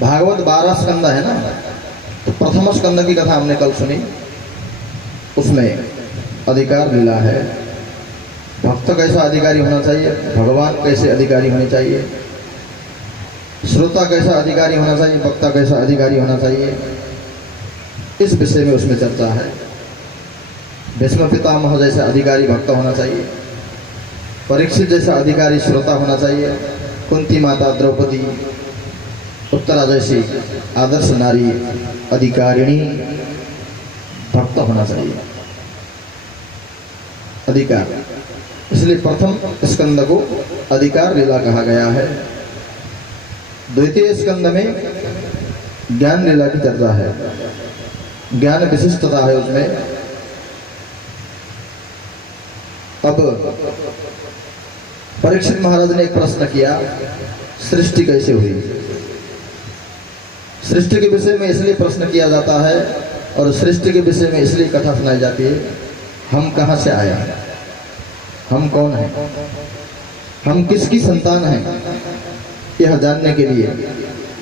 भागवत 12 स्कंद है ना, तो प्रथम स्कंद की कथा हमने कल सुनी। उसमें अधिकार लीला है, भक्त कैसा अधिकारी होना चाहिए, भगवान कैसे अधिकारी होने चाहिए, श्रोता कैसा अधिकारी होना चाहिए, वक्ता कैसा अधिकारी होना चाहिए, इस विषय में उसमें चर्चा है। भीष्म पितामह जैसा अधिकारी भक्त होना चाहिए, परीक्षित जैसा अधिकारी श्रोता होना चाहिए, कुंती माता द्रौपदी उत्तरा जैसी आदर्श नारी अधिकारिणी भक्त होना चाहिए। अधिकार, इसलिए प्रथम स्कंद को अधिकार लीला कहा गया है। द्वितीय स्कंद में ज्ञान लीला की चर्चा है, ज्ञान विशिष्टता है उसमें। अब परीक्षित महाराज ने एक प्रश्न किया, सृष्टि कैसे हुई। सृष्टि के विषय में इसलिए प्रश्न किया जाता है और सृष्टि के विषय में इसलिए कथा सुनाई जाती है, हम कहाँ से आए हैं, हम कौन हैं, हम किसकी संतान हैं, यह जानने के लिए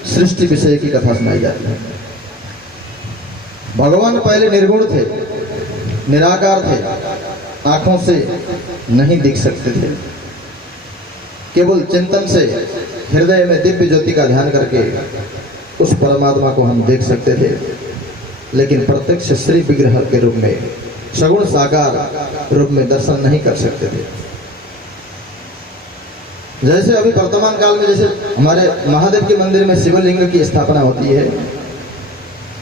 सृष्टि विषय की कथा सुनाई जाती है। भगवान पहले निर्गुण थे, निराकार थे, आंखों से नहीं दिख सकते थे, केवल चिंतन से हृदय में दिव्य ज्योति का ध्यान करके उस परमात्मा को हम देख सकते थे। लेकिन प्रत्यक्ष श्री विग्रह के रूप में, सगुण साकार रूप में दर्शन नहीं कर सकते थे। जैसे अभी वर्तमान काल में जैसे हमारे महादेव के मंदिर में शिवलिंग की स्थापना होती है,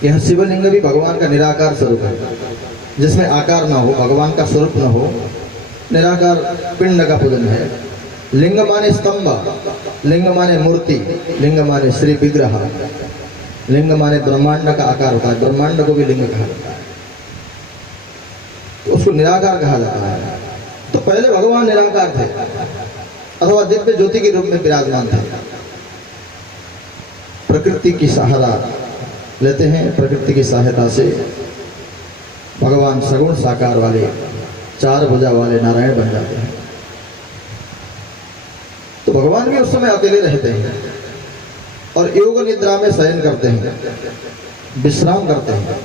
यह शिवलिंग भी भगवान का निराकार स्वरूप है, जिसमें आकार ना हो, भगवान का स्वरूप ना हो, निराकार पिंड का पूजन है। लिंग माने स्तंभ, लिंग माने मूर्ति, लिंग माने श्री विग्रह, लिंग माने ब्रह्मांड का आकार होता है, ब्रह्मांड को भी लिंग कहा जाता है, तो उसको निराकार कहा जाता है। तो पहले भगवान निराकार थे अथवा दिव्य ज्योति के रूप में विराजमान थे। प्रकृति की सहारा लेते हैं, प्रकृति की सहायता से भगवान सगुण साकार वाले, चार भुजा वाले नारायण बन जाते हैं। तो भगवान भी उस समय अकेले रहते हैं और योग निद्रा में शयन करते हैं, विश्राम करते हैं।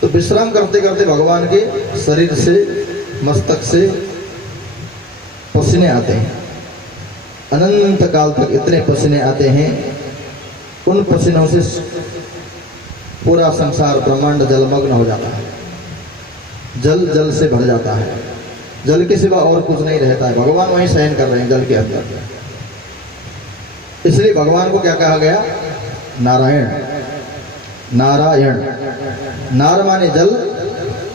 तो विश्राम करते करते भगवान के शरीर से, मस्तक से पसीने आते हैं, अनंत काल तक इतने पसीने आते हैं। उन पसीनों से पूरा संसार ब्रह्मांड जलमग्न हो जाता है, जल जल से भर जाता है, जल के सिवा और कुछ नहीं रहता है। भगवान वहीं शयन कर रहे हैं जल के अंदर, इसलिए भगवान को क्या कहा गया, नारायण। नारायण, नार माने जल,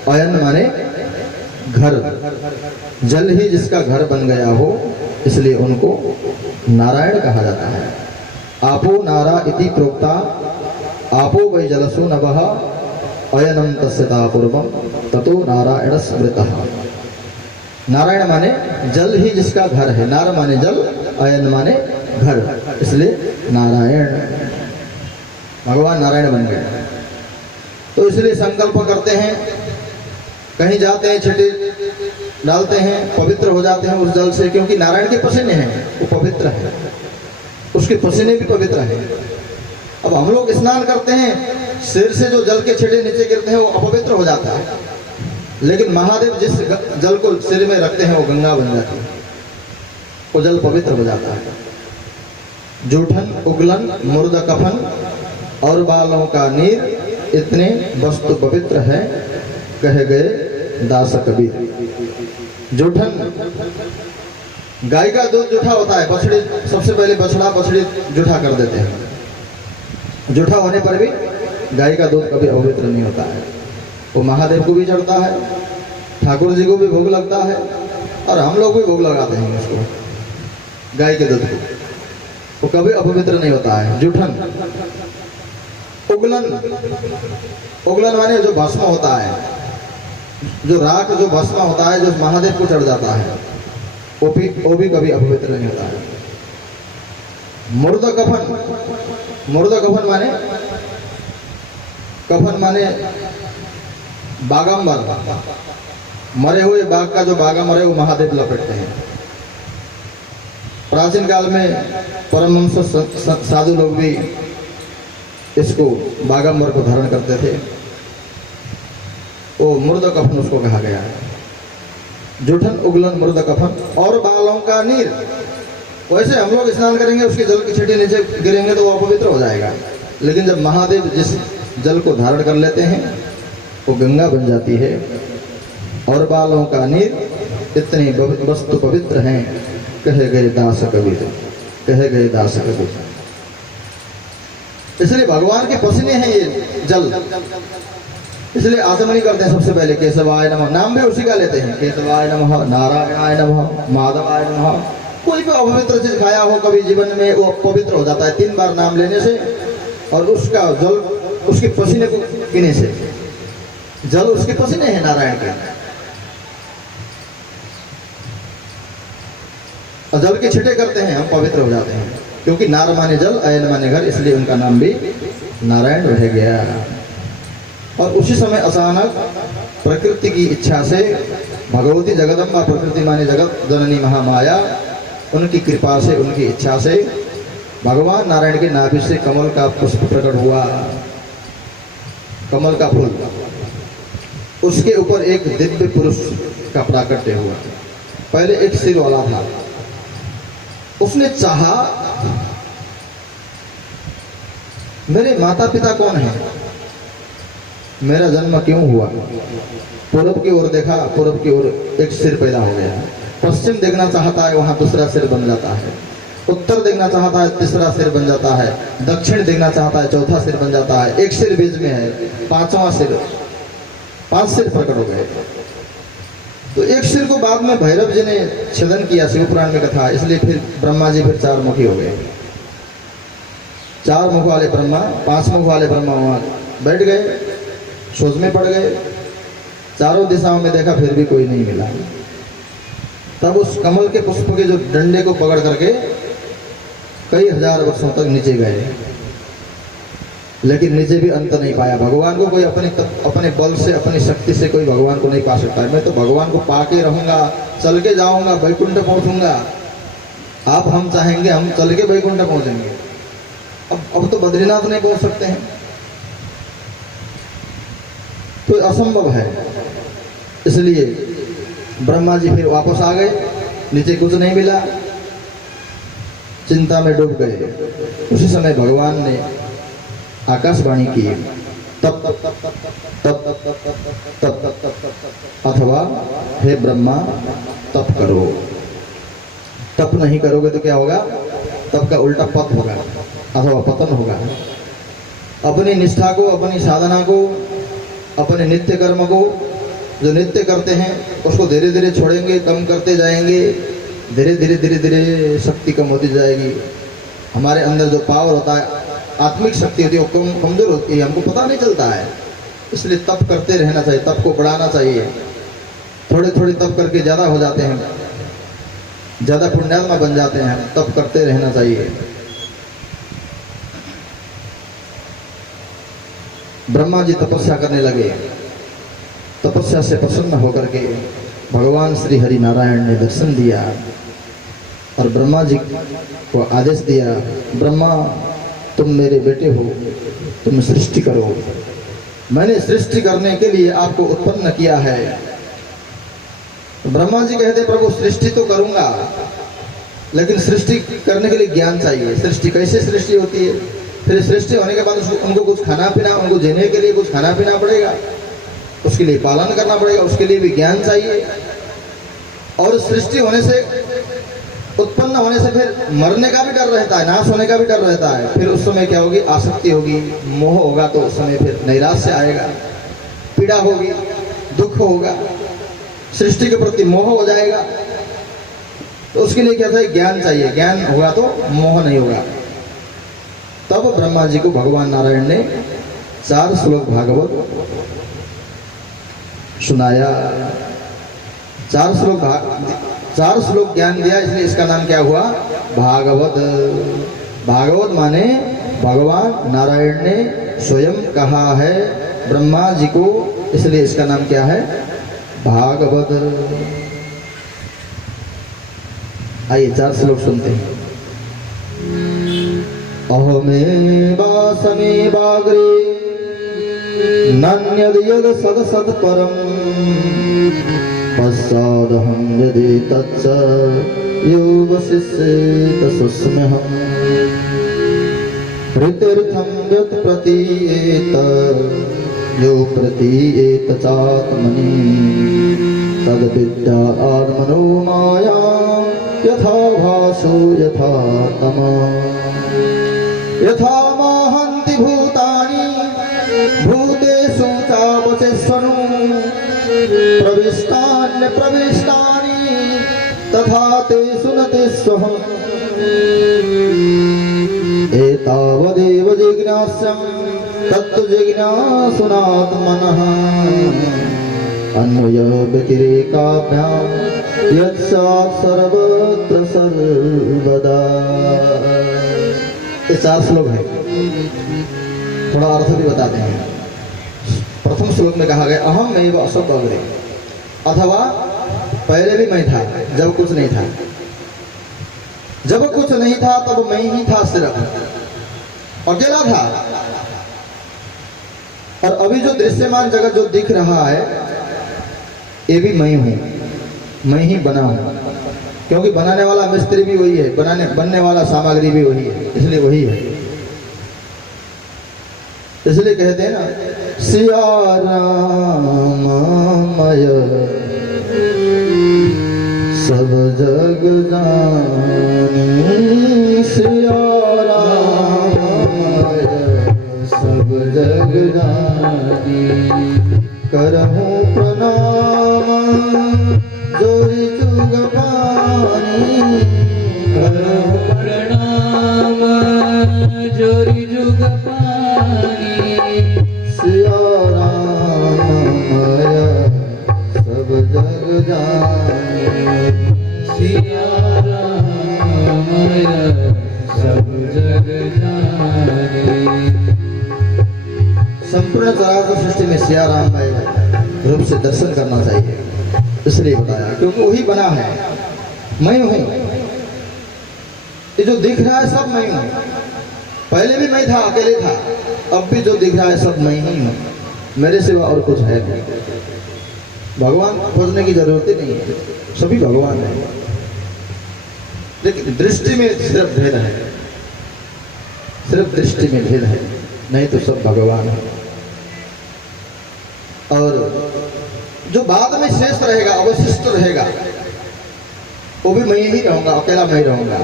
अयन माने घर, जल ही जिसका घर बन गया हो, इसलिए उनको नारायण कहा जाता है। आपो नारा इति प्रोक्ता, आपो वै जलसो नभः, अयनम तस्यता पूर्वम ततो नारायण स्मृतः। नारायण माने जल ही जिसका घर है, नार माने जल, अयन माने घर, इसलिए नारायण, भगवान नारायण बन गए। तो इसलिए संकल्प करते हैं, कहीं जाते हैं, छठी डालते हैं, पवित्र हो जाते हैं उस जल से, क्योंकि नारायण के पसीने हैं, वो पवित्र है, उसके पसीने भी पवित्र है। अब हम लोग स्नान करते हैं, सिर से जो जल के छींटे नीचे गिरते हैं वो अपवित्र हो जाता है, लेकिन महादेव जिस जल को सिर में रखते हैं वो गंगा बन जाती है, वो जल पवित्र हो जाता है। जूठन, उगलन, मुर्द कफन और बालों का नीर, इतने वस्तु पवित्र है, कहे गए दास कबीर। जूठन, गाय का दूध जूठा होता है, बछड़ी सबसे पहले बछड़ा बछड़ी जूठा कर देते हैं। जूठा होने पर भी गाय का दूध कभी अपवित्र नहीं होता है, वो महादेव को भी चढ़ता है, ठाकुर जी को भी भोग लगता है, और हम लोग भी भोग लगाते हैं उसको, गाय के दूध को, वो कभी अपवित्र नहीं होता है। जूठन, उगलन, उगलन माने जो भस्म होता है, जो राख, जो भस्म होता है, जो महादेव को चढ़ जाता है, वो भी कभी अपवित्र नहीं होता है। मुर्द कफन, मुर्द कफन माने, कफन माने बागंबर, मरे हुए बाघ का जो बागंबर है वो महादेव लपेटते हैं, प्राचीन काल में परमहंस साधु लोग भी इसको बागंबर को धारण करते थे। वो मुर्द कफन उसको कहा गया है। जूठन उगलन मुर्द कफन और बालों का नीर। वैसे हम लोग स्नान करेंगे, उसके जल की छींटे नीचे गिरेंगे तो वो अपवित्र हो जाएगा, लेकिन जब महादेव जिस जल को धारण कर लेते हैं वो गंगा बन जाती है। और बालों का नीर इतने वस्तु पवित्र हैं, कहे गए दास कबीर, कहे गए दास कबीर। इसलिए भगवान के पसीने हैं ये जल, इसलिए आचमन करते हैं। सबसे पहले केशवाय नमः, नाम भी उसी का लेते हैं, केशवाय नमः, नारायणाय नमः, माधवाय नमः। कोई भी अपवित्र चीज खाया हो कभी जीवन में, वो पवित्र हो जाता है 3 बार नाम लेने से, और उसका जल उसके पसीने को पीने से। जल उसके पसीने हैं नारायण के। और जल के छिटे करते हैं हम, पवित्र हो जाते हैं, क्योंकि नार माने जल, अयन माने घर, इसलिए उनका नाम भी नारायण रह गया। और उसी समय अचानक प्रकृति की इच्छा से भगवती जगदम्बा, प्रकृति माने जगत जननी महामाया, उनकी कृपा से, उनकी इच्छा से भगवान नारायण के नाभि से कमल का पुष्प प्रकट हुआ, कमल का फूल। उसके ऊपर एक दिव्य पुरुष का प्राकट्य हुआ। पहले एक सिर वाला था, उसने चाहा मेरे माता पिता कौन है, मेरा जन्म क्यों हुआ। पूर्व की ओर देखा, पूर्व की ओर एक सिर पैदा हो गया। पश्चिम देखना चाहता है, वहां दूसरा सिर बन जाता है। उत्तर देखना चाहता है, तीसरा सिर बन जाता है। दक्षिण देखना चाहता है, चौथा सिर बन जाता है। एक सिर बीच में है, 5वां सिर, 5 सिर प्रकट हो गए। तो एक सिर को बाद में भैरव जी ने छेदन किया, शिव पुराण में कथा, इसलिए फिर ब्रह्मा जी फिर 4 मुखी हो गए। 4 मुख वाले ब्रह्मा, 5 मुख वाले ब्रह्मा वहां बैठ गए, सोच में पड़ गए। चारों दिशाओं में देखा, फिर भी कोई नहीं मिला। तब उस कमल के पुष्प के जो डंडे को पकड़ करके कई हजार वर्षों तक नीचे गए, लेकिन नीचे भी अंत नहीं पाया। भगवान को कोई अपने बल से, अपनी शक्ति से कोई भगवान को नहीं पा सकता है। मैं तो भगवान को पाके रहूंगा, चल के जाऊंगा, वैकुंठ पहुंचूंगा। आप हम चाहेंगे हम चल के वैकुंठ पहुंचेंगे। अब तो बद्रीनाथ नहीं पहुंच सकते हैं, तो असंभव है। इसलिए ब्रह्मा जी फिर वापस आ गए, नीचे कुछ नहीं मिला, चिंता में डूब गए। उसी समय भगवान ने आकाशवाणी की, तप तप तप अथवा हे ब्रह्मा तप करो। तप नहीं करोगे तो क्या होगा, तप का उल्टा पत होगा अथवा पतन होगा। अपनी निष्ठा को, अपनी साधना को, अपने नित्य कर्म को, जो नित्य करते हैं उसको धीरे धीरे छोड़ेंगे, कम करते जाएंगे। धीरे धीरे धीरे धीरे शक्ति कम होती जाएगी। हमारे अंदर जो पावर होता है, आत्मिक शक्ति होती है, वो कमजोर होती है, हमको पता नहीं चलता है। इसलिए तप करते रहना चाहिए, तप को बढ़ाना चाहिए। थोड़े थोड़े तप करके ज़्यादा हो जाते हैं, ज़्यादा पुण्यात्मा बन जाते हैं। तप करते रहना चाहिए। ब्रह्मा जी तपस्या करने लगे। तपस्या से प्रसन्न होकर के भगवान श्री हरि नारायण ने दर्शन दिया और ब्रह्मा जी को आदेश दिया, ब्रह्मा तुम मेरे बेटे हो, तुम सृष्टि करो। मैंने सृष्टि करने के लिए आपको उत्पन्न किया है। ब्रह्मा जी कहते, प्रभु सृष्टि तो करूंगा, लेकिन सृष्टि करने के लिए ज्ञान चाहिए। सृष्टि कैसे सृष्टि होती है, फिर सृष्टि होने के बाद उनको कुछ खाना पीना, उनको जीने के लिए कुछ खाना पीना पड़ेगा, उसके लिए पालन करना पड़ेगा, उसके लिए भी ज्ञान चाहिए। और सृष्टि होने से, उत्पन्न होने से फिर मरने का भी डर रहता है, नाश होने का भी डर रहता है। फिर उस समय क्या होगी, आसक्ति होगी, मोह होगा, तो उस समय फिर नैराश्य आएगा, पीड़ा होगी, दुख होगा, सृष्टि के प्रति मोह हो जाएगा। तो उसके लिए क्या चाहिए, ज्ञान चाहिए। ज्ञान होगा तो मोह नहीं होगा। तब ब्रह्मा जी को भगवान नारायण ने 4 श्लोक भागवत सुनाया। 4 श्लोक ज्ञान दिया, इसलिए इसका नाम क्या हुआ, भागवत। भागवत माने भगवान नारायण ने स्वयं कहा है ब्रह्मा जी को, इसलिए इसका नाम क्या है, भागवत। आइए 4 श्लोक सुनते हैं। अहमेवासमेवाग्रे नान्यद् यद् सदसत् परम् पश्चादहं यदि तच्च यो वसिष्येत तस्म्यहम् हृतिर्थं यत् प्रतीयेत यो प्रतीयेत चात्मनि तद्विद्या आत्मनो माया यथा भासो यथा तमः यथा माहन्ति भूतानि भूतेषु चावचेष्वनु प्रविष्टानि तथा तेषु न तेष्वहम् एतावदेव जिज्ञास्यं तत्त्वजिज्ञासुनात्मनः अन्वय व्यतिरेकाभ्यां यत्स्यात् सर्वत्र सर्वदा। ये 4 श्लोक है, थोड़ा अर्थ भी बताते हैं। प्रथम श्लोक में कहा गया अहम एव असत अग्रे, अथवा पहले भी मैं था जब कुछ नहीं था। जब कुछ नहीं था तब मैं ही था, सिर्फ अकेला था। और अभी जो दृश्यमान जगत जो दिख रहा है ये भी मैं हूं, मैं ही बना हूं, क्योंकि बनाने वाला मिस्त्री भी वही है, बनने वाला सामग्री भी वही है, इसलिए वही है। इसलिए कहते हैं ना सिया राममय सब जग जानी, सिया राममय सब जग जानी। करहूं प्रणाम जोरी जुग पानी, करहूं प्रणाम जोरी जुग पानी। सिया राममय सब जग जानी, सिया राममय सब जग जानी। संपूर्ण चराचर सृष्टि में सिया राममय रूप से दर्शन करना चाहिए, इसलिए बताया क्योंकि वही बना है। मैं हूं, ये जो दिख रहा है सब मैं हूं। पहले भी मैं था, अकेले था, अब भी जो दिख रहा है सब मैं ही हूं, मेरे सिवा और कुछ है नहीं। भगवान खोजने की जरूरत ही नहीं है, सभी भगवान है, लेकिन दृष्टि में सिर्फ भेद है, सिर्फ दृष्टि में भेद है, नहीं तो सब भगवान है। और जो बाद में श्रेष्ठ रहेगा, अवशिष्ट रहेगा, वो भी मैं ही रहूंगा, अकेला मैं रहूंगा।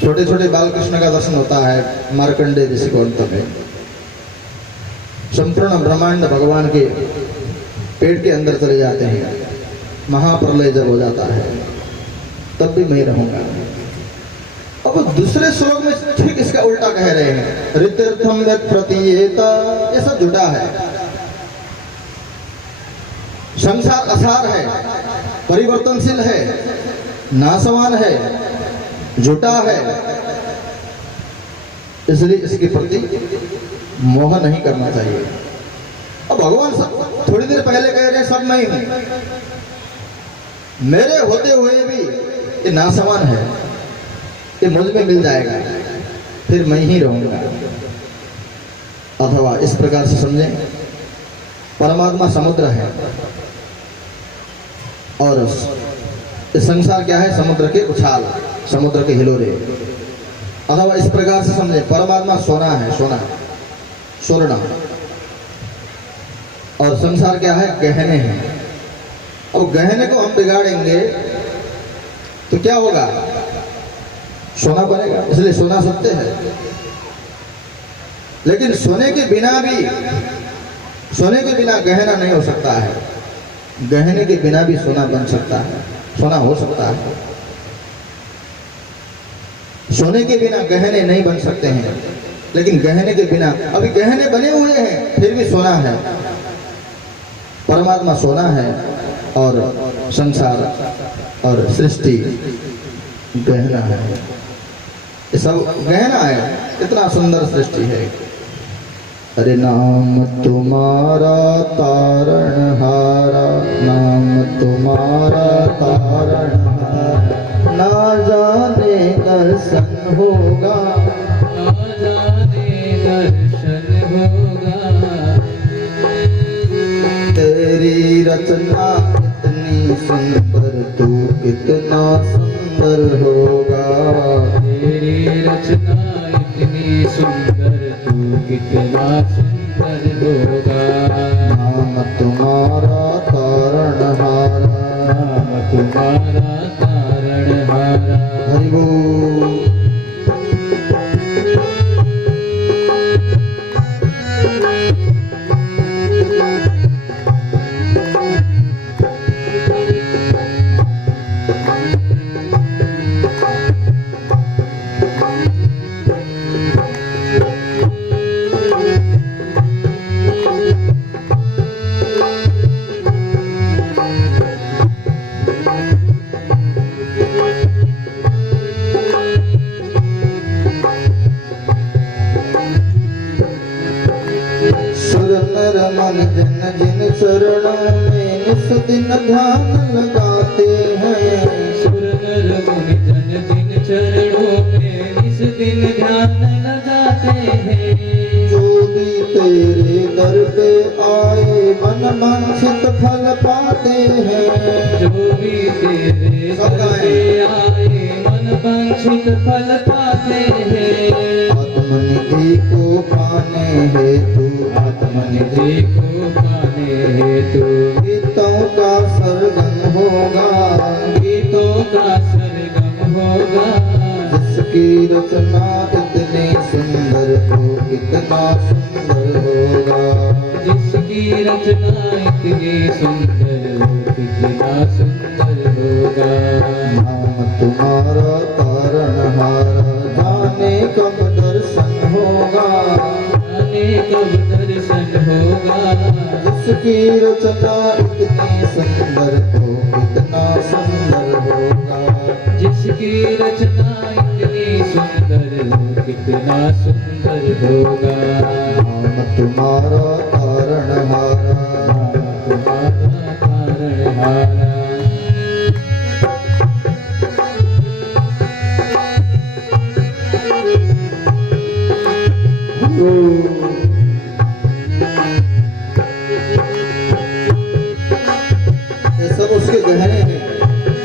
छोटे छोटे बाल कृष्ण का दर्शन होता है मार्कंडेय ऋषि को अंत में। संपूर्ण ब्रह्मांड भगवान के पेट के अंदर चले जाते हैं, महाप्रलय जब हो जाता है तब भी मैं रहूंगा। अब दूसरे श्लोक में ठीक इसका उल्टा कह रहे हैं, ऋत्यर्थम यत् प्रतीयेत, ये सब झूठा है। संसार असार है, परिवर्तनशील है, नाशवान है, झूठा है, इसलिए इसके प्रति मोह नहीं करना चाहिए। अब भगवान थोड़ी देर पहले कह रहे हैं सब मैं हूं, मेरे होते हुए भी ये नाशवान है, ये मुझ में मिल जाएगा, फिर मैं ही रहूंगा। अथवा इस प्रकार से समझें, परमात्मा समुद्र है और संसार क्या है, समुद्र के उछाल, समुद्र के हिलोरे। अथवा इस प्रकार से समझे, परमात्मा सोना है, सोना, स्वर्ण, और संसार क्या है, गहने हैं। अब गहने को हम बिगाड़ेंगे तो क्या होगा, सोना बनेगा, इसलिए सोना सत्य है। लेकिन सोने के बिना गहना नहीं हो सकता है, गहने के बिना भी सोना बन सकता है, सोना हो सकता है। सोने के बिना गहने नहीं बन सकते हैं, लेकिन गहने के बिना, अभी गहने बने हुए हैं फिर भी सोना है। परमात्मा सोना है और संसार और सृष्टि गहना है, ये सब गहना है। इतना सुंदर सृष्टि है, अरे नाम तुम्हारा तारणहारा, नाम तुम्हारा तारणहारा, ना जाने दर्शन होगा, ना जाने दर्शन होगा। तेरी रचना इतनी सुंदर, तू कितना सुंदर होगा। तेरी रचना इतनी सुंदर, तू कितना सुंदर होगा। नाम तुम्हारा तारणहारा, नाम तुम्हारा तारणहारा। हरि बोल। सुर नर मन जन जिन चरणों में निस दिन ध्यान लगाते हैं, सुर नर मुनि जन जिन चरणों में निस दिन ध्यान लगाते हैं। जो भी तेरे दर पे आए मन वांछित फल पाते हैं। जो भी तेरे दर पे आए मन वांछित फल पाते हैं। आत्मनिधि को पाने हेतु, आत्मनिधि को पाने हेतु गीतों का सरगम होगा, गीतों का सरगम होगा। जिसकी रचना इतनी सुंदर हो, कितना सुंदर होगा। जिसकी रचना इतनी सुंदर हो, कितना सुंदर होगा। नाम तुम्हारा तारणहारा, जाने कब दर्शन होगा, जाने कब दर्शन होगा। जिसकी रचना इतनी सुंदर हो, कितना सुंदर होगा। जिसकी रचना इतनी सुंदर हो, कितना सुंदर होगा। नाम तुम्हारा तारणहारा, तुम्हारा तारणहारा। ये सब उसके गहने हैं,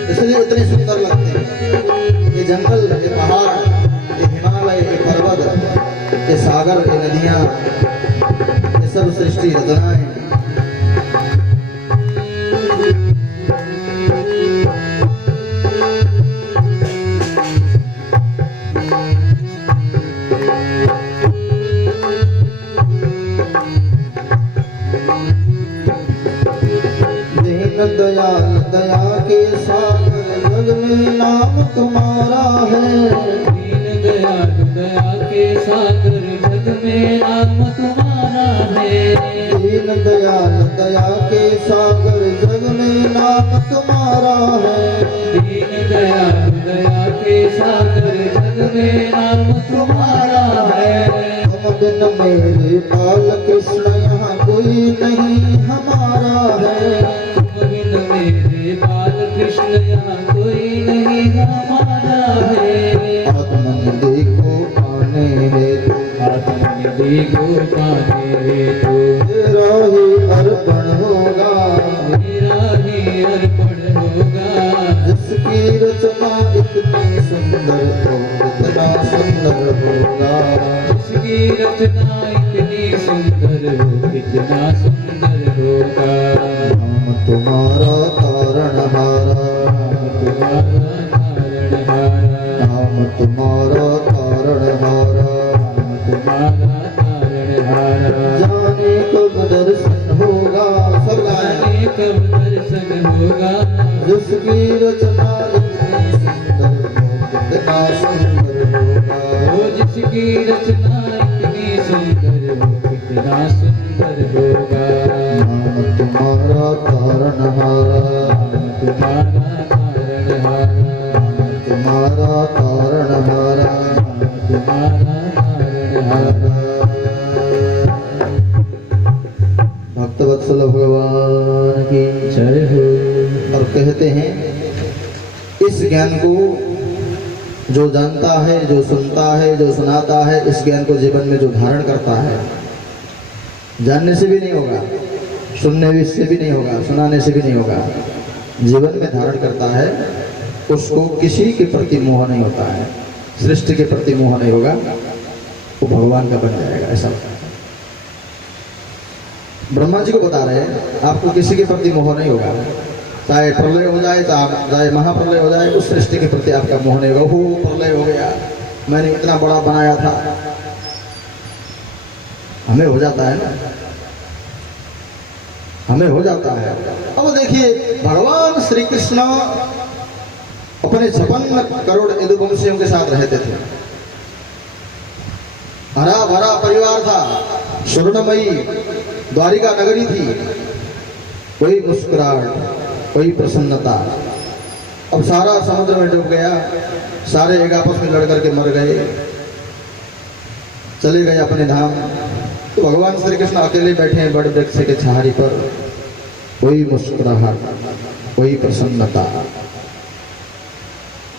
इसलिए इतने सुंदर लगते हैं। ये जंगल, ये पहाड़, ये हिमालय, ये पर्वत, ये सागर, ये नदियां, ये सब सृष्टि रचनाएं। दीन दयाल दया के सागर, जग में नाम तुम्हारा है। दीन दयाल दया के सागर, जग में नाम तुम्हारा है। दीन दयाल दया के सागर, जग में नाम तुम्हारा है। दीन दयाल दया के सागर, जग में नाम तुम्हारा है। तुम बिन मेरे बाल कृष्ण यहाँ कोई नहीं हमारा है। तुम बिन मेरे बाल कृष्ण यहाँ कोई नहीं हमारा है। आत्मनिधि को पाने हेतु, आत्मनिधि को पाने हेतु तेरा ही अर्पण होगा, मेरा ही अर्पण होगा। जिसकी रचना इतनी सुंदर हो, कितना सुंदर होगा। जिसकी रचना इतनी सुंदर हो, कितना सुंदर होगा। नाम तुम्हारा तारणहारा, तुम्हारा तारणहारा। नाम तुम्हारा तारणहारा, तुम्हारा तारणहारा। जाने कब दर्शन होगा, सब गाएं। जाने कब दर्शन होगा। जिसकी रचना इतनी सुंदर हो, कितना सुंदर होगा। वो जिसकी रचना इतनी सुंदर हो, कितना सुंदर होगा। नाम तुम्हारा तारणहारा, तुम्हारा तारणहारा। तुम्हारा तारणहारा, तुम्हारा तारणहारा। ज्ञान को जो जानता है, जो सुनता है, जो सुनाता है, इस ज्ञान को जीवन में जो धारण करता है, जानने से भी नहीं होगा, सुनने से भी नहीं होगा, सुनाने से भी नहीं होगा, जीवन में धारण करता है, उसको किसी के प्रति मोह नहीं होता है, सृष्टि के प्रति मोह नहीं होगा, वो भगवान का बन जाएगा। ऐसा होता है। ब्रह्मा जी को बता रहे हैं आपको किसी के प्रति मोह नहीं होगा, चाहे प्रलय हो जाए, चाहे महाप्रलय हो जाए, उस सृष्टि के प्रति आपका मोह नहीं होगा। वो प्रलय हो गया, मैंने इतना बड़ा बनाया था, हमें हो जाता है ना, हमें हो जाता है। अब देखिए भगवान श्री कृष्ण अपने 56 करोड़ यदुवंशियों के साथ रहते थे, हरा भरा परिवार था, स्वर्णमयी द्वारिका नगरी थी, कोई मुस्कुराहट, कोई प्रसन्नता। अब सारा समुद्र में डूब गया, सारे एक आपस में लड़ करके मर गए, चले गए अपने धाम। तो भगवान श्री कृष्ण अकेले बैठे हैं बड़े वृक्ष के छाहरी पर, कोई मुस्कुराहट, कोई प्रसन्नता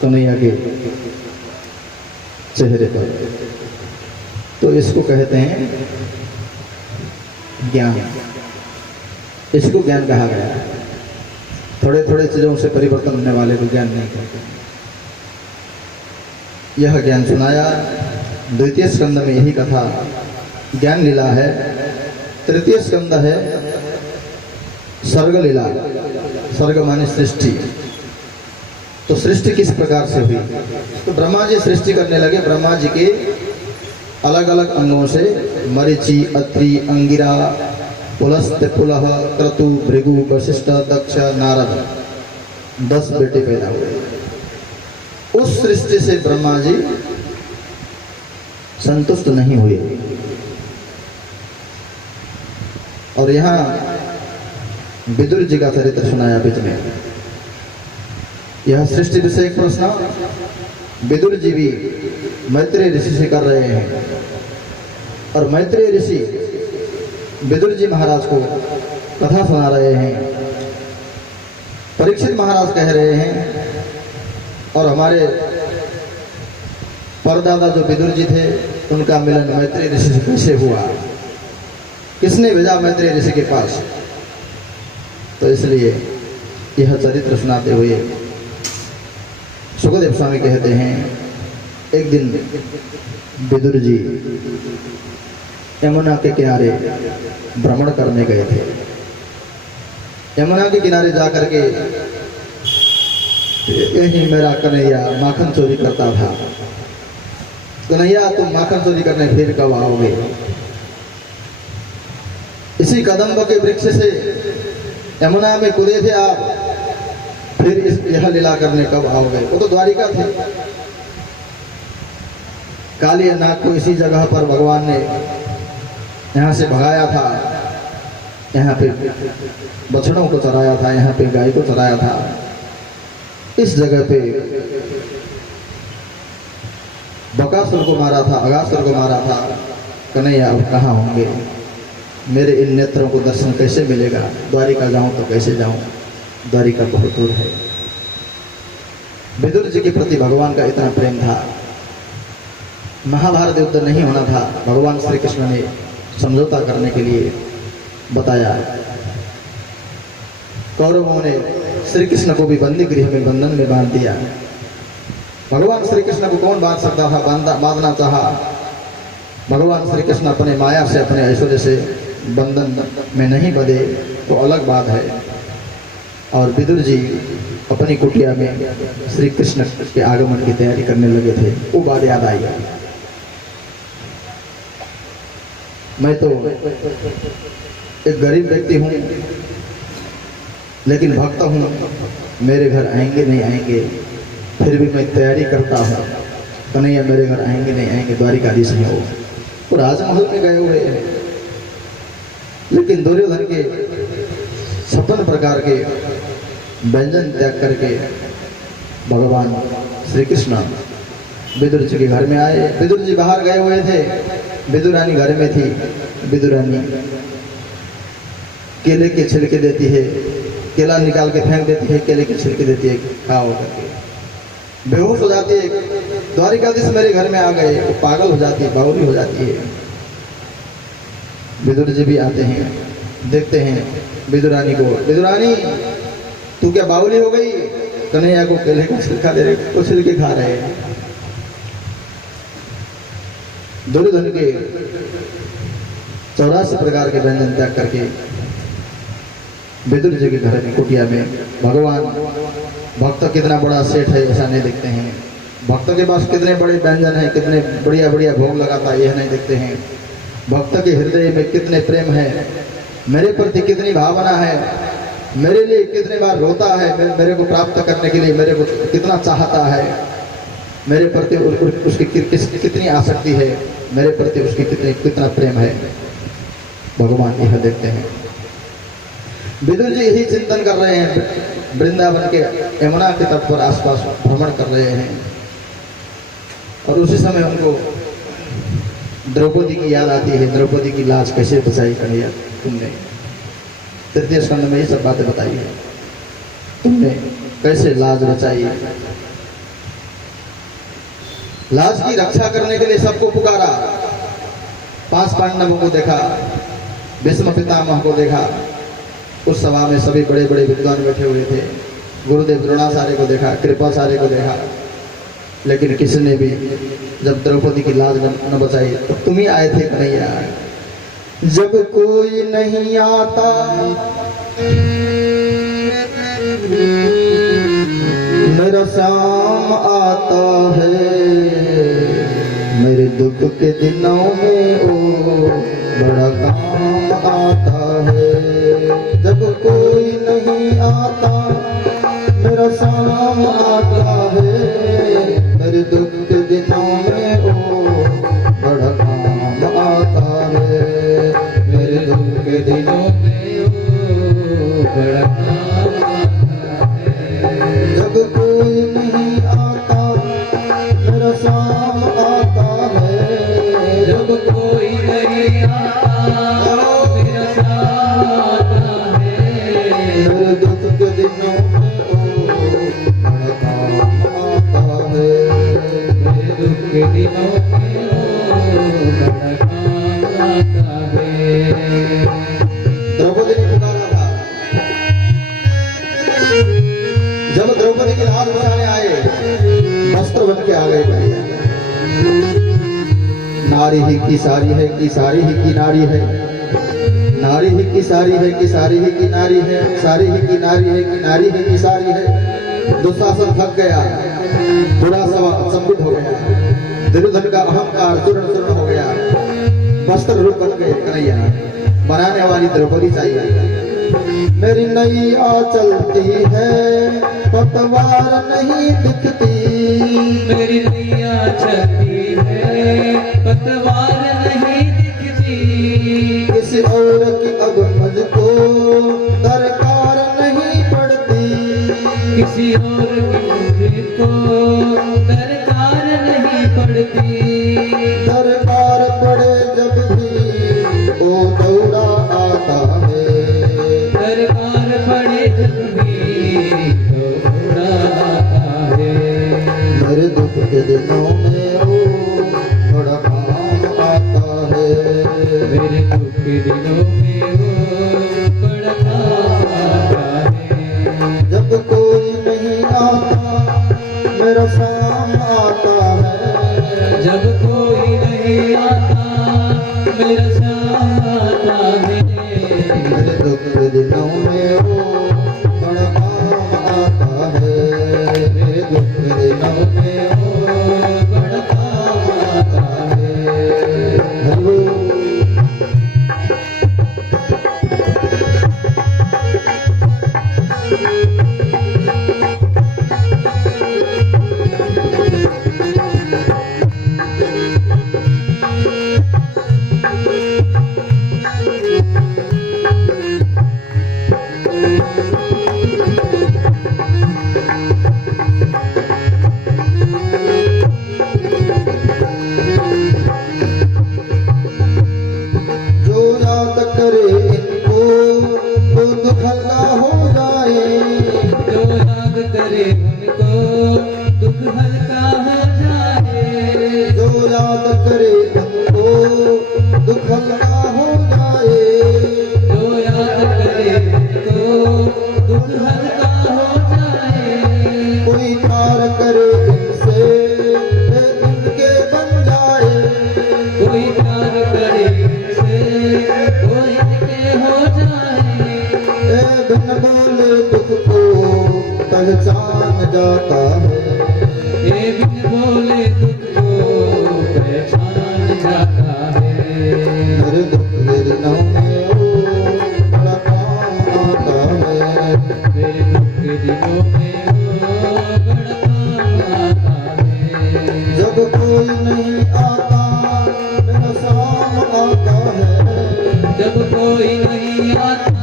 कन्हैया के चेहरे पर। तो इसको कहते हैं ज्ञान, इसको ज्ञान कहा गया है। थोड़े थोड़े चीजों से परिवर्तन होने वाले को ज्ञान नहीं कहते। यह ज्ञान सुनाया। द्वितीय स्कंद में यही कथा ज्ञान लीला है। तृतीय स्कंद है सर्ग लीला। सर्ग माने सृष्टि। तो सृष्टि किस प्रकार से हुई? तो ब्रह्मा जी सृष्टि करने लगे। ब्रह्मा जी के अलग अलग अंगों से मरीचि, अत्रि, अंगिरा, पुलस्त्य, पुलह, क्रतु, भृगु, वशिष्ठ, दक्ष, नारद 10 बेटे पैदा हुए। उस सृष्टि से ब्रह्मा जी संतुष्ट नहीं हुए और यहाँ विदुर जी का चरित्र सुनाया बीच में। यह सृष्टि विषय एक प्रश्न विदुर जी भी मैत्रेय ऋषि से कर रहे हैं और मैत्रेय ऋषि विदुर जी महाराज को कथा सुना रहे हैं। परीक्षित महाराज कह रहे हैं और हमारे परदादा जो विदुर जी थे उनका मिलन मैत्रेय ऋषि से कैसे हुआ, किसने भेजा मैत्रेय ऋषि के पास। तो इसलिए यह चरित्र सुनाते हुए सुखदेव स्वामी कहते हैं एक दिन विदुर जी यमुना के किनारे भ्रमण करने गए थे। यमुना के किनारे जाकर के यही मेरा कन्हैया माखन चोरी करता था। कन्हैया तुम माखन चोरी करने फिर कब आओगे? इसी कदम्ब के वृक्ष से यमुना में कूदे थे आप, फिर इस यह लीला करने कब आओगे? वो तो द्वारिका थे। काली नाग को इसी जगह पर भगवान ने यहाँ से भगाया था, यहाँ पे बछड़ों को चराया था, यहाँ पे गाय को चराया था। इस जगह पे बकासुर को मारा था, अगासुर को मारा था। कन्हैया अब कहाँ होंगे? मेरे इन नेत्रों को दर्शन कैसे मिलेगा? द्वारिका जाऊं तो कैसे जाऊं? द्वारिका बहुत दूर है। विदुर जी के प्रति भगवान का इतना प्रेम था। महाभारत युद्ध नहीं होना था, भगवान श्री कृष्ण ने समझौता करने के लिए बताया। कौरवों ने श्री कृष्ण को भी बंदी गृह में बंधन में बांध दिया। भगवान श्री कृष्ण को कौन बांध सकता था? बांधना चाहा भगवान श्री कृष्ण अपने माया से, अपने ऐश्वर्य से बंधन में नहीं बंधे तो अलग बात है। और विदुर जी अपनी कुटिया में श्री कृष्ण के आगमन की तैयारी करने लगे थे। वो बात याद आई। मैं तो एक गरीब व्यक्ति हूँ, लेकिन भक्त हूँ। मेरे घर आएंगे नहीं आएंगे, फिर भी मैं तैयारी करता हूँ। कन्हैया मेरे घर आएंगे नहीं आएंगे, द्वारिकाधीश में हो। वो राजमहल में गए हुए हैं, लेकिन दुर्योधन के 56 प्रकार के व्यंजन त्याग करके भगवान श्री कृष्ण विदुर जी के घर में आए। विदुर जी बाहर गए हुए थे, विदुरानी घर में थी। विदुरानी केले के छिलके देती है, केला निकाल के फेंक देती है, केले के छिलके देती है, खाओ करके। बेहोश हो जाती है। द्वारिकाधीश मेरे घर में आ गए, वो पागल हो जाती है, बावली हो जाती है। विदुर जी भी आते हैं, देखते हैं विदुरानी को, विदुरानी तू क्या बावली हो गई? कन्हैया को केले का छिलका दे रहे, वो छिलके खा रहे हैं। दुर्योधन के 84 प्रकार के व्यंजन त्याग करके विदुर जी के घर में कुटिया में भगवान भक्त कितना बड़ा सेठ है ऐसा नहीं देखते हैं। भक्त के पास कितने बड़े व्यंजन हैं, कितने बढ़िया बढ़िया भोग लगाता है यह नहीं देखते हैं। भक्त के हृदय में कितने प्रेम है, मेरे प्रति कितनी भावना है, मेरे लिए कितने बार रोता है, मेरे को प्राप्त करने के लिए मेरे को कितना चाहता है, मेरे प्रति उसकी कितनी आसक्ति है, मेरे प्रति उसकी कितना प्रेम है, भगवान यह देखते हैं। विदुर जी यही चिंतन कर रहे हैं, वृंदावन के यमुना के तट पर आसपास भ्रमण कर रहे हैं। और उसी समय उनको द्रौपदी की याद आती है। द्रौपदी की लाज कैसे बचाई कन्हैया तुमने? तृतीय स्कंद में ये सब बातें बताई है, तुमने कैसे लाज बचाई। लाज की रक्षा करने के लिए सबको पुकारा। 5 पांडवों को देखा, भीष्म पितामह को देखा, उस सभा में सभी बड़े बड़े विद्वान बैठे हुए थे। गुरुदेव द्रोणाचार्य को देखा, कृपाचार्य को देखा, लेकिन किसी ने भी जब द्रौपदी की लाज न बचाई तो तुम ही आए थे कन्हैया। जब कोई नहीं आता मेरा शाम आता है, मेरे दुख के दिनों में ओ बड़ा काम आता है। जब कोई नहीं आता मेरा शाम आता है, मेरे दुख के दिनों में ओ बड़ा काम आता है, मेरे दुख के दिनों में ओ बड़ा काम आता है। जब कोई नहीं आता मेरा शाम आता है, जब कोई नहीं आता मेरा शाम आता है, मेरे दुख के दिनों में ओ बड़ा काम आता है, मेरे दुख के दिनों में ओ बड़ा काम आता है। द्रौपदी ने पुकारा था। जब द्रौपदी की लाज बचाने आए, वस्त्र बन के आ गए भैया। नारी ही की सारी है, की सारी ही की नारी है, नारी ही की सारी है, की सारी ही की नारी है, सारी ही की नारी है, की नारी ही की सारी है। दुशासन थक गया, पूरा संबित हो गया, दुर्योधन का अहंकार चूर्ण चूर्ण हो गया, वस्त्र रूप बन गए कन्हैया। बनाने वाली द्रौपदी चाहिए। मेरी नैया चलती है पतवार नहीं दिखती, मेरी नैया चलती है पतवार नहीं दिखती, किसी और की अब मुझको दरकार नहीं पड़ती, किसी और की मुझको दरकार नहीं पड़ती। दरकार पड़े जब भी वो दौड़ा आता है, दरकार पड़े जब भी दौड़ा आता है, मेरे दुख के दिनों में वो बड़ा काम आता है, मेरे दुख के दिनों में वो बड़ा काम आता है। जब कोई नहीं आता मेरा शाम आता है, जब कोई नहीं आता मेरा शाम आता है, मेरे दुख के दिनों में वो बड़ा काम आता है, मेरे दुख के दिनों में वो बड़ा काम आता है। हरि याद करे उनको दुख हल्का हो जाए। जो याद करे तो दुख हल्का हो जाए। कोई प्यार करे इनसे इनके बन जाए। कोई प्यार करे इनसे वो इनके हो जाए। बिन बोले दुख को पहचान जाता है। ये बिन बोले दुख को पहचान जाता है। मेरे दुख मेरे नाम में वो बड़ा काम आता है। मेरे दुख के दिनों में वो बड़ा काम आता है। जब कोई नहीं आता मेरा शाम आता है। जब कोई नहीं आता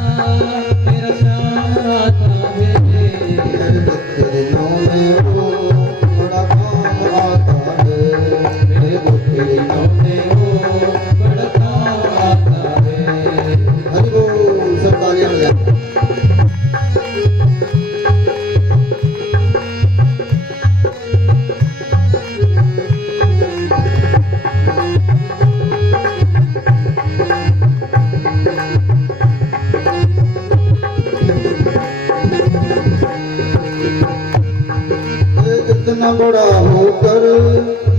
मेरा शाम आता है। मेरे दुख के दिनों में वो बड़ा काम आता है। मेरे दुख के दिनों में वो बड़ा काम आता है। हरि बोल, सब तालियां बजाएं। इतना बड़ा होकर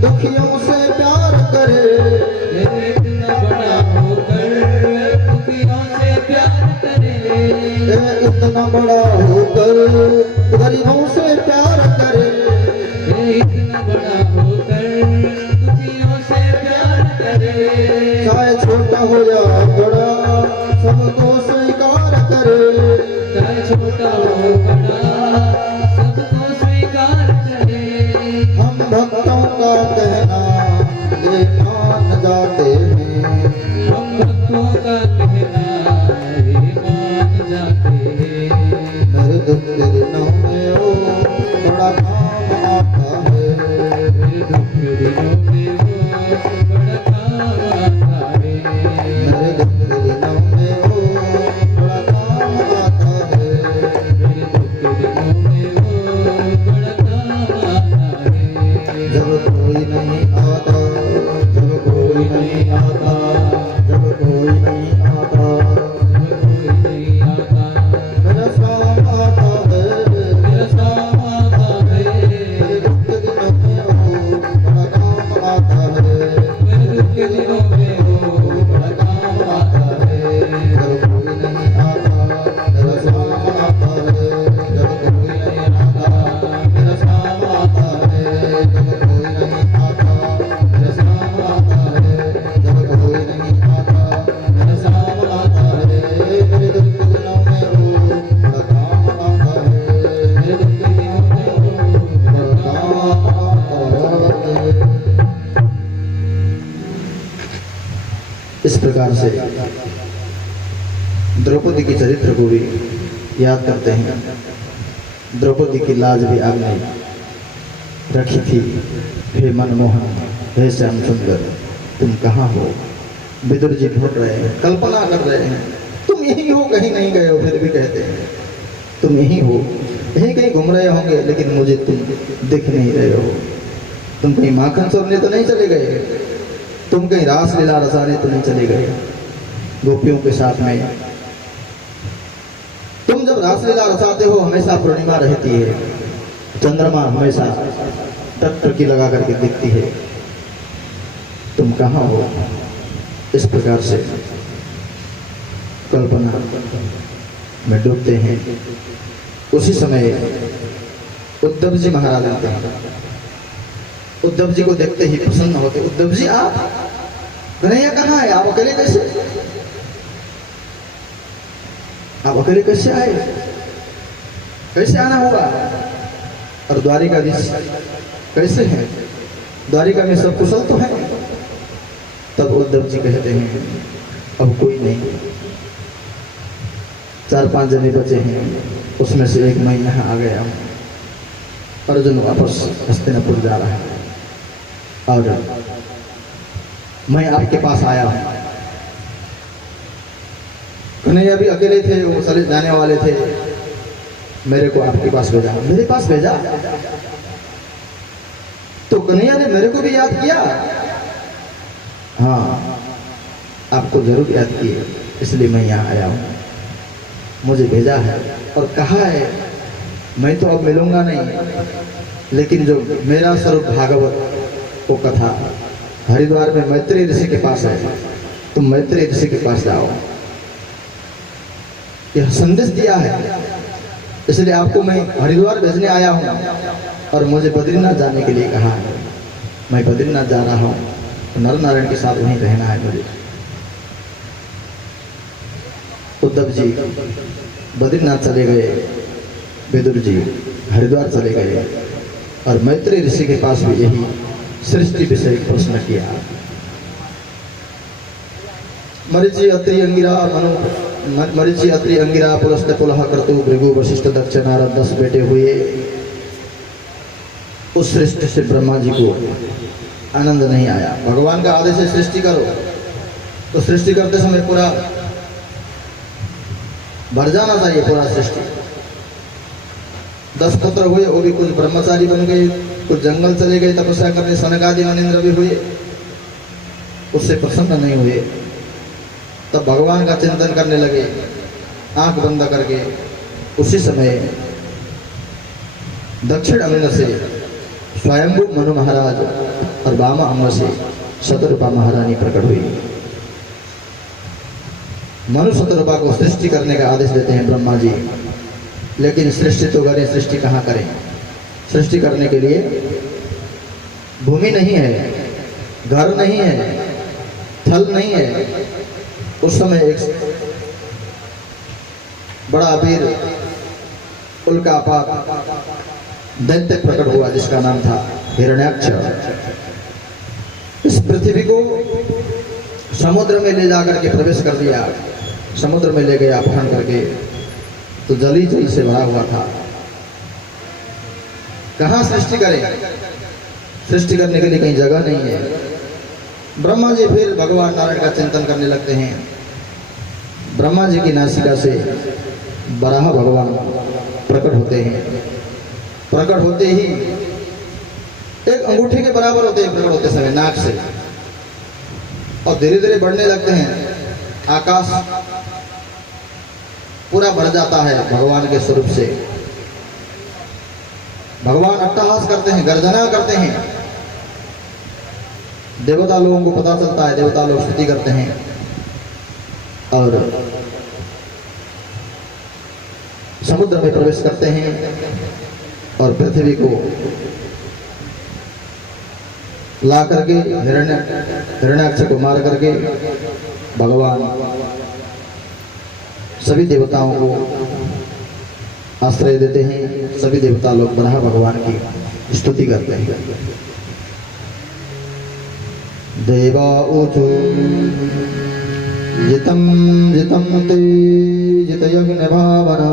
दुखियों से प्यार करे। इतना बड़ा होकर दुखियों से प्यार करे। इतना बड़ा होकर गरीबों से प्यार करे। इतना बड़ा होकर दुखियों से प्यार करे। चाहे छोटा हो या बड़ा सबको स्वीकार करे। चाहे छोटा हो बड़ा सबको स्वीकार करे। हम भक्तों का कहना ये मान जाते हैं। हम भक्तों का कहना ये मान जाते हैं। मेरे दुख के दिनों में वो बड़ा काम आता है। मेरे दुख के दिनों में वो बड़ा काम आता है। मेरे दुख के दिनों में वो बड़ा काम आता है। मेरे दुख के दिनों में वो बड़ा काम आता है। जब कोई नहीं आता, जब कोई नहीं आता, जब कोई नहीं आता, जब कोई नहीं आता मेरा शाम आता है। मेरा शाम आता है। मेरे दुख के दिनों में वो बड़ा काम आता है। मेरे दुख के दिनों में वो बड़ा काम आता है। जब कोई नहीं आता मेरा शाम आता है। जब कोई नहीं आता मेरा शाम आता है। जब कोई नहीं आता मेरा शाम आता है। जब कोई नहीं आता मेरा शाम आता है। मेरे दुख के दिनों में वो बड़ा काम आता है। मेरे दुख के दिनों में वो बड़ा काम आता है। इस प्रकार से द्रौपदी की चरित्र को भी याद करते हैं। द्रौपदी की लाज भी आपने रखी थी। हे मनमोहन, हे श्याम सुंदर, तुम कहाँ हो? विदुर जी ढूंढ रहे हैं, कल्पना कर रहे हैं, तुम यही हो, कहीं नहीं गए हो। फिर भी कहते हैं तुम यही हो, यहीं कहीं घूम रहे होंगे, लेकिन मुझे तुम दिख नहीं रहे हो। तुम कहीं माखन चोरने तो नहीं चले गए? तुम कहीं रास लीला रसाने तो नहीं चले गए गोपियों के साथ में? तुम जब रासलीला रचाते हो हमेशा पूर्णिमा रहती है, चंद्रमा हमेशा टकटकी लगा करके दिखती है। तुम कहाँ हो? इस प्रकार से कल्पना में डूबते हैं। उसी समय उद्धव जी महाराज आते हैं। उद्धव जी को देखते ही प्रसन्न होते। उद्धव जी, आप कन्हैया कहाँ है? आप अकेले कैसे? आप अकेले कैसे आए? कैसे आना होगा? और द्वारिकाधीश कैसे हैं? द्वारिका में सब कुशल तो है? तब उद्धव जी कहते हैं अब कोई नहीं, 4-5 जने बचे हैं, उसमें से एक मैं यहाँ आ गया हूँ। अर्जुन वापस हस्तिनापुर जा रहा है और मैं आपके पास आया हूँ। कन्हैया भी अकेले थे, वो चले जाने वाले थे, मेरे को आपके पास भेजा। मेरे पास भेजा तो कन्हैया ने मेरे को भी याद किया हाँ, आपको जरूर याद किए, इसलिए मैं यहाँ आया हूँ। मुझे भेजा है और कहा है मैं तो अब मिलूंगा नहीं, लेकिन जो मेरा स्वरूप भागवत वो कथा हरिद्वार में मैत्रेय ऋषि के पास है, तुम मैत्रेय ऋषि के पास जाओ। यह संदेश दिया है, इसलिए आपको मैं हरिद्वार भेजने आया हूँ और मुझे बद्रीनाथ जाने के लिए कहा है। मैं बद्रीनाथ जा रहा हूँ, तो नर नारायण के साथ वहीं रहना है मुझे। उद्धव जी बद्रीनाथ चले गए, विदुर जी हरिद्वार चले गए और मैत्रेय ऋषि के पास भी यही सृष्टि विषय प्रश्न किया। मरीचि अत्रि अंगिरा मरीचि अत्रि अंगिरा पुलस्त्य पुलह क्रतु भृगु वशिष्ठ दक्ष नारद 10 बेटे हुए। उस सृष्टि से ब्रह्मा जी को आनंद नहीं आया। भगवान का आदेश है सृष्टि करो, तो सृष्टि करते समय पूरा भर जाना चाहिए पूरा सृष्टि। 10 पुत्र हुए, वो भी कुछ ब्रह्मचारी बन गए, कुछ जंगल चले गए तपस्या करने, सनक आदि मनिंद्र भी हुए, उससे प्रसन्न नहीं हुए। तब भगवान का चिंतन करने लगे आंख बंद करके। उसी समय दक्षिण अंग से स्वयंभू मनु महाराज और वामा अंग से शतरूपा महारानी प्रकट हुई। मनु शतरूपा को सृष्टि करने का आदेश देते हैं ब्रह्मा जी, लेकिन सृष्टि तो करें, सृष्टि कहाँ करें? सृष्टि करने के लिए भूमि नहीं है, घर नहीं है, थल नहीं है। उस समय एक बड़ा वीर उल्कापात दैत्य प्रकट हुआ, जिसका नाम था हिरण्याक्ष। इस पृथ्वी को समुद्र में ले जाकर के प्रवेश कर दिया, समुद्र में ले गया अपहरण करके, तो जल ही जल से भरा हुआ था। कहाँ सृष्टि करें? सृष्टि करने के लिए कहीं जगह नहीं है। ब्रह्मा जी फिर भगवान नारायण का चिंतन करने लगते हैं। ब्रह्मा जी की नासिका से वराह भगवान प्रकट होते हैं। प्रकट होते ही एक अंगूठे के बराबर होते हैं प्रकट होते समय नाक से, और धीरे धीरे बढ़ने लगते हैं। आकाश पूरा भर जाता है भगवान के स्वरूप से। भगवान अट्टहास करते हैं, गर्जना करते हैं। देवता लोगों को पता चलता है, देवता लोग स्तुति करते हैं और समुद्र में प्रवेश करते हैं और पृथ्वी को ला करके हिरण्याक्ष को मार करके भगवान सभी देवताओं को आश्रय देते हैं। सभी देवता लोग बराह भगवान की स्तुति करते हैं। देवा ऊचु जितम जितम ते जितयज्ञ भावना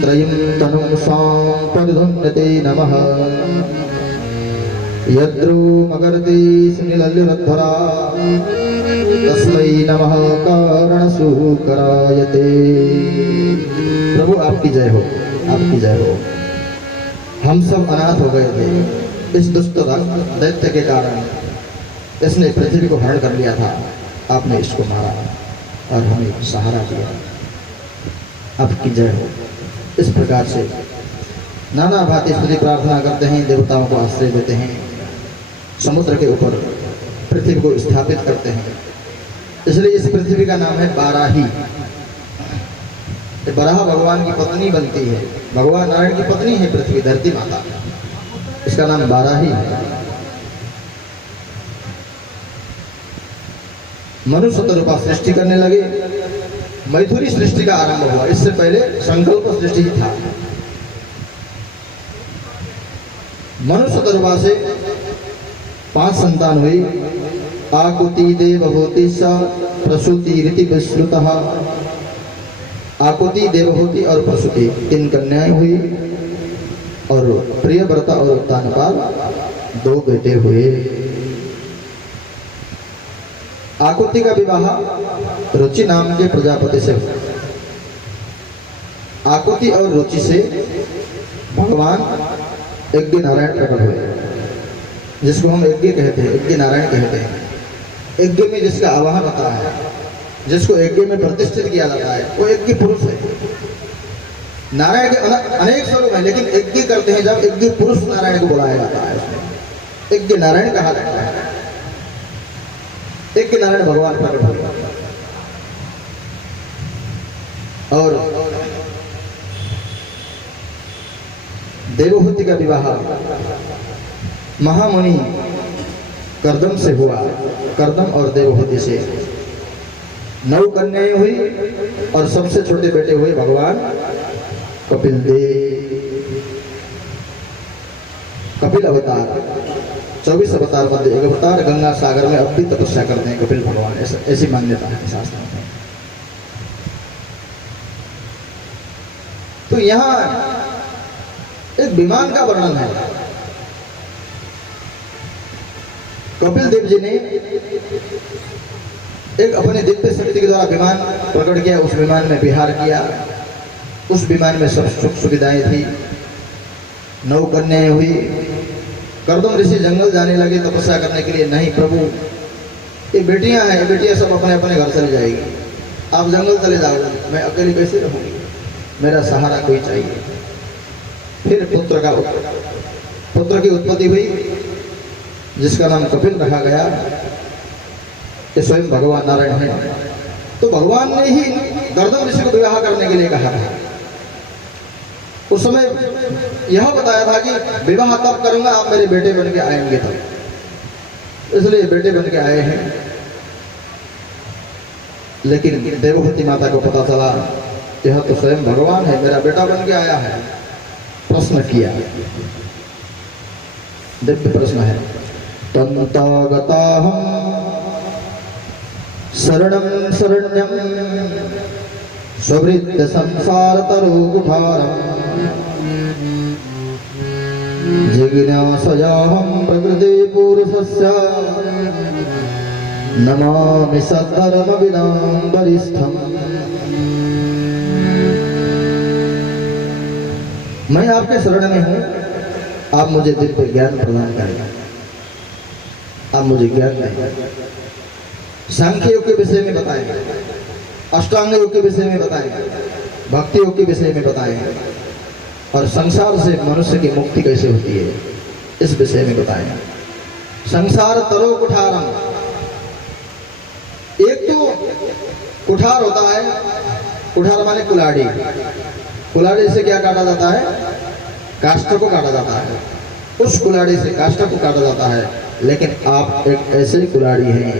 त्रयं तनुं सां परिधुन्यते नमः। यद्रो मगर्ति सुनिलल्लुरद्धरा तस्मै नमः कारणसुकरायते। प्रभु आपकी जय हो, आपकी जय हो। हम सब अनाथ हो गए थे इस दुष्ट दैत्य के कारण। इसने पृथ्वी को हरण कर लिया था, आपने इसको मारा और हमें सहारा दिया। आपकी जय हो। इस प्रकार से नाना भांति स्तुति प्रार्थना करते हैं, देवताओं को आश्रय देते हैं, समुद्र के ऊपर पृथ्वी को स्थापित करते हैं। इसलिए इस पृथ्वी का नाम है बाराही। बराह भगवान की पत्नी बनती है, भगवान नारायण की पत्नी है पृथ्वी, धरती माता, इसका नाम बाराही है। मनु शतरूपा सृष्टि करने लगे। मैथुरी सृष्टि का आरंभ हुआ, इससे पहले संकल्प सृष्टि ही था। मनु शतरूपा से 5 संतान हुई। आकुति देवहूति सा प्रसूति रीति विश्रुतः। आकुति, देवहूति और प्रसूति 3 कन्याएं हुई और प्रियव्रता और उत्तानपाल 2 बेटे हुए। आकुति का विवाह रुचि नाम के प्रजापति से हुआ। आकुति और रुचि से भगवान यज्ञ नारायण प्रकट हुए। जिसको हम यज्ञ कहते हैं, यज्ञ नारायण कहते हैं, यज्ञ में जिसका आवाहन होता है, जिसको यज्ञ में प्रतिष्ठित किया जाता है, वो यज्ञ पुरुष है। नारायण के अनेक स्वरूप हैं, लेकिन यज्ञ करते हैं जब यज्ञ पुरुष नारायण को बुलाया जाता है, उसमें यज्ञ नारायण कहा जाता है। यज्ञ नारायण भगवान प्रकट हुए और देवहूति का विवाह महामुनि कर्दम से हुआ। कर्दम और देवहूति से 9 कन्याएं हुई और सबसे छोटे बेटे हुए भगवान कपिल देव। कपिल अवतार 24 अवतार मध्ये एक अवतार गंगा सागर में अब भी तपस्या करते हैं कपिल भगवान, ऐसी मान्यता है शास्त्रों में। तो यहां एक विमान का वर्णन है। कपिल देव जी ने एक अपने दिव्य शक्ति के द्वारा विमान प्रकट किया, उस विमान में विहार किया। उस विमान में सब सुख सुविधाएं थी। 9 कन्याएं हुई। कर्दम ऋषि जंगल जाने लगे तपस्या करने के लिए। नहीं प्रभु, ये बेटियां हैं, ये बेटियां सब अपने अपने घर चली जाएगी, आप जंगल चले जाओ, मैं अकेली कैसे रहूंगी, मेरा सहारा कोई चाहिए। फिर पुत्र की उत्पत्ति हुई जिसका नाम कपिल रखा गया। ये स्वयं भगवान नारायण है। तो भगवान ने ही गर्दम ऋषि को विवाह करने के लिए कहा था। उस समय यह बताया था कि विवाह तब करूंगा आप मेरे बेटे बन के आएंगे तब, इसलिए बेटे बन के आए हैं। लेकिन देवहूति माता को पता चला यह तो स्वयं भगवान है, मेरा बेटा बन के आया है। प्रश्न किया, दिव्य प्रश्न है। तन्तागताहं शरणं शरण्यं स्ववृत्त संसार तरुकुठारं जिज्ञासयाहं प्रकृति पुरुषस्य नमामि सद्धर्म विदां वरिष्ठम्। मैं आपके शरण में हूं, आप मुझे दिव्य ज्ञान प्रदान करें। आप मुझे ज्ञान दें, सांख्य योग के विषय में बताएं, अष्टांग योग के विषय में बताएं, भक्ति योग के विषय में बताएं, और संसार से मनुष्य की मुक्ति कैसे होती है इस विषय में बताएं। संसार तरो कुठारम, एक तो कुठार होता है, कुठार माने कुल्हाड़ी। कुल्हाड़ी से क्या काटा जाता है? काष्ठ को काटा जाता है। उस कुल्हाड़ी से काष्ठ को काटा जाता है। लेकिन आप एक ऐसे कुल्हाड़ी हैं,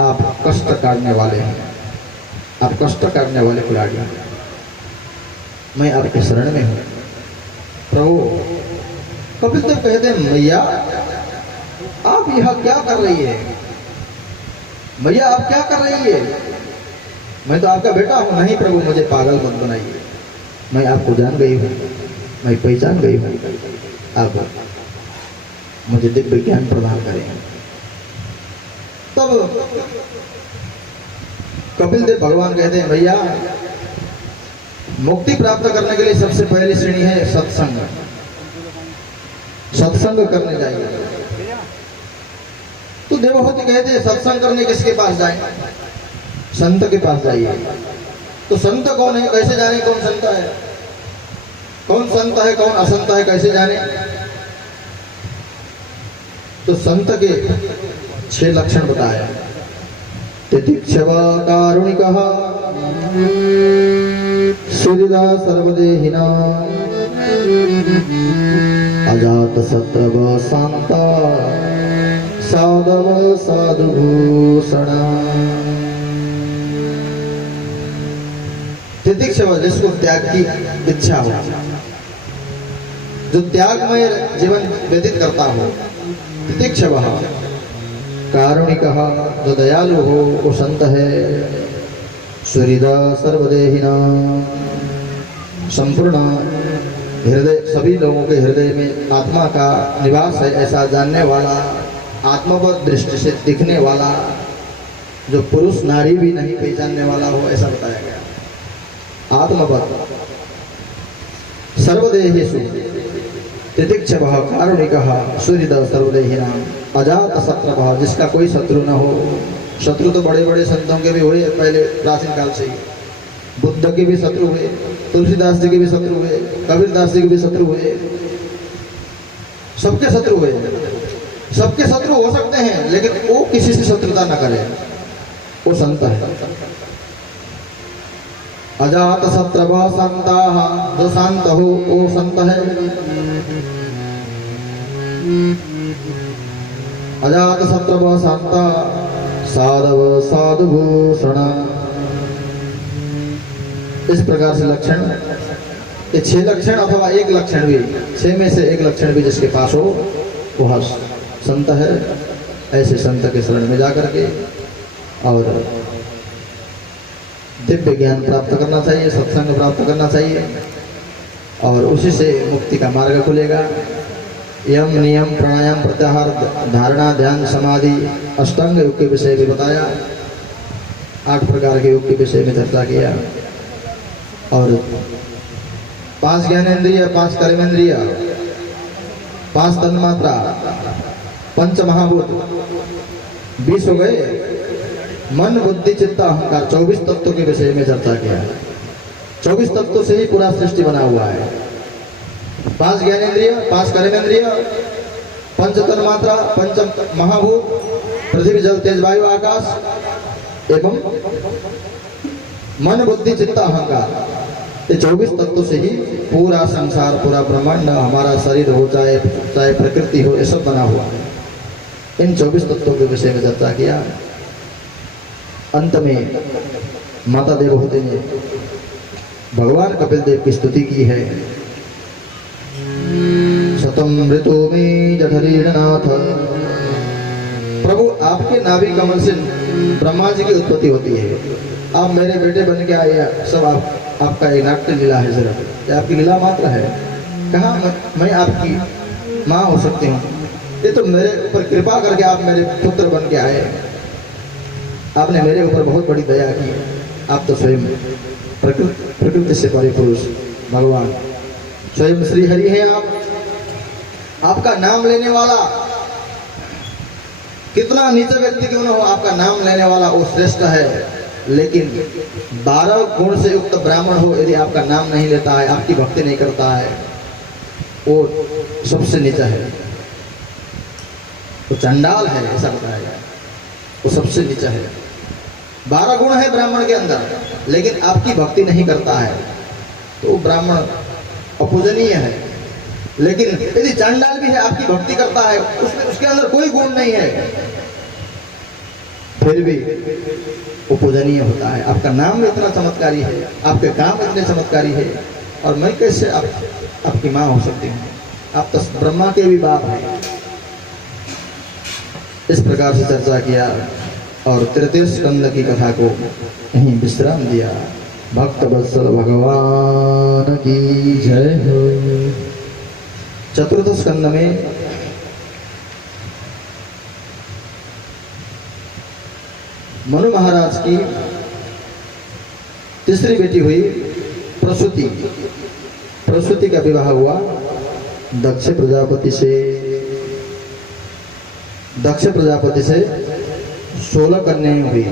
आप कष्ट काटने वाले हैं, आप कष्ट काटने वाले कुल्हाड़ी हैं। मैं आपके शरण में हूं प्रभु। कपिल देव कहते हैं मैया आप यह क्या कर रही है? मैया आप क्या कर रही है? मैं तो आपका बेटा हूं। नहीं प्रभु, मुझे पागल मत बनाइए, मैं आपको जान गई हूं, मैं पहचान गई हूं, आप मुझे दिव्य ज्ञान प्रदान करें। तब कपिल देव भगवान कहते हैं भैया मुक्ति प्राप्त करने के लिए सबसे पहली श्रेणी है सत्संग। सत्संग करने जाइए। तो देवहूति कहते हैं सत्संग करने किसके पास जाए? संत के पास जाइए। तो संत कौन है, कैसे जाने कौन संत है? कौन संत है कौन असंत है कैसे जाने? तो संत के 6 लक्षण बताया। तितिक्षव कारुणिकः सुहृदा सर्वदेहिना अजात शत्रव शांता साधव साधुभूषणा। तितिक्षव जिसको त्याग की इच्छा हो, जो त्यागमय जीवन व्यतीत करता हो, तितिक्षव। कारुणिकः जो दयालु हो वो संत है। सुहृदा सर्वदेहिना संपूर्ण हृदय, सभी लोगों के हृदय में आत्मा का निवास है ऐसा जानने वाला, आत्मवत दृष्टि से दिखने वाला, जो पुरुष नारी भी नहीं पहचानने वाला हो ऐसा बताया गया। आत्मवत सर्वदेहेषु तितिक्ष भाव कारुणिक सूर्यद सर्वदेही नाम अजात शत्रु भाव, जिसका कोई शत्रु न हो। शत्रु तो बड़े बड़े संतों के भी हुए पहले प्राचीन काल से ही। बुद्ध के भी शत्रु हुए, तुलसीदास जी के भी शत्रु हुए, कबीरदास जी के भी शत्रु हुए, सबके शत्रु हुए। सबके शत्रु हो सकते हैं, लेकिन वो किसी से शत्रुता न करे, वो संत है। अजात शत्रव संता, जो शांत हो वो संत है। अजात शत्रव शांता साधव साधुभूषण। इस प्रकार से लक्षण, ये 6 लक्षण अथवा एक लक्षण भी, 6 में से एक लक्षण भी जिसके पास हो वह संत है। ऐसे संत के शरण में जाकर के और दिव्य ज्ञान प्राप्त करना चाहिए, सत्संग प्राप्त करना चाहिए, और उसी से मुक्ति का मार्ग खुलेगा। यम नियम प्राणायाम प्रत्याहार धारणा ध्यान समाधि अष्टांग योग के विषय भी बताया, 8 प्रकार के योग के विषय में चर्चा किया, और 5 ज्ञानेन्द्रिय, 5 कर्मेंद्रिय, 5 तन्मात्रा, 5 महाभूत 20 हो गए। मन बुद्धि चित्त अहंकार 24 तत्वों के विषय में चर्चा किया। 24 तत्वों से ही पूरा सृष्टि बना हुआ है। 5 ज्ञानेन्द्रिय, 5 कर्मेंद्रिय, 5 तन्मात्रा, 5 महाभूत, पृथ्वी जल तेज वायु आकाश एवं मन बुद्धि चित्त अहंकार, ये 24 तत्वों से ही पूरा संसार, पूरा ब्रह्मांड, हमारा शरीर हो, चाहे प्रकृति हो, ये सब बना हुआ है। इन 24 तत्वों के विषय में चर्चा किया। अंत में माता देवहूति ने भगवान कपिल देव की स्तुति की है। शतम ऋतु में जठरीनाथ, प्रभु आपके नाभि कमल से ब्रह्मा जी की उत्पत्ति होती है। आप मेरे बेटे बन के आए, सब आपका एक नाट्य लीला है, सिर्फ आपकी लीला मात्र है। कहाँ मैं आपकी माँ हो सकती हूँ? ये तो मेरे ऊपर कृपा करके आप मेरे पुत्र बन के आए। आपने मेरे ऊपर बहुत बड़ी दया की। आप तो स्वयं प्रकृति से परिपुरुष भगवान स्वयं श्री हरि हैं। आपका नाम लेने वाला कितना नीचा व्यक्ति क्यों न हो, आपका नाम लेने वाला वो श्रेष्ठ है। लेकिन 12 गुण से युक्त ब्राह्मण हो, यदि आपका नाम नहीं लेता है, आपकी भक्ति नहीं करता है, वो सबसे नीचा है, वो चंडाल है, ऐसा बताया गया। वो सबसे नीचा है। 12 गुण है ब्राह्मण के अंदर, लेकिन आपकी भक्ति नहीं करता है, तो वो ब्राह्मण अपूजनीय है। लेकिन यदि चंडाल भी है, आपकी भक्ति करता है, उसके अंदर कोई गुण नहीं है, फिर भी वो पूजनीय होता है। आपका नाम इतना चमत्कारी है, आपके काम इतने चमत्कारी है, और मैं कैसे आपकी माँ हो सकती हूँ? आप तो ब्रह्मा के भी बाप हैं। इस प्रकार से चर्चा किया और तृतीय स्कंद की कथा को यहीं विश्राम दिया। भक्त वत्सल भगवान की जय हो। चतुर्थ स्कंद में मनु महाराज की तीसरी बेटी हुई प्रसूति। प्रसूति का विवाह हुआ दक्ष प्रजापति से। दक्ष प्रजापति से 16 कन्याएं हुई।